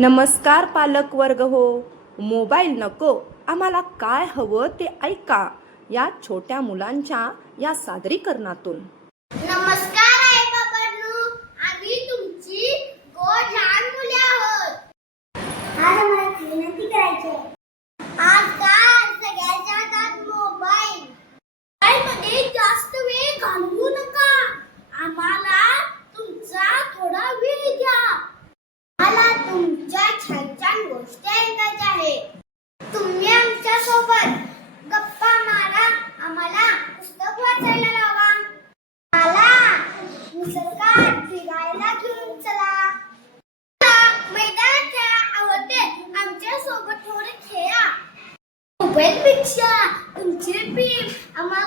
नमस्कार पालक वर्ग हो. मोबाईल नको, आम्हाला काय हवं ते ऐका या छोट्या मुलांच्या या सादरीकरणातून. नमस्कार आई बाबांनो, आम्ही तुमची गोड लहान मुले आहोत. आज आम्हाला विनंती करायची आहे. आजकाल सगळ्यांच्या हातात मोबाईल. मोबाईलमध्ये जास्त वेळ घालवू नका. आम्हाला तुमचा थोडा वेळ द्या. मला तुमच्या छान छान गोष्टी ऐकायच्या आहेत. तुम्ही आमच्या सोबत गप्पा मारा, आम्हाला पुस्तक वाचायला लावा. मला निसर्गात फिरायला घेऊन चला. मैदानात खेळा आवडते, आमच्या सोबत थोडे खेळा. मोबाईलपेक्षा तुमची प्रेम आम्हाला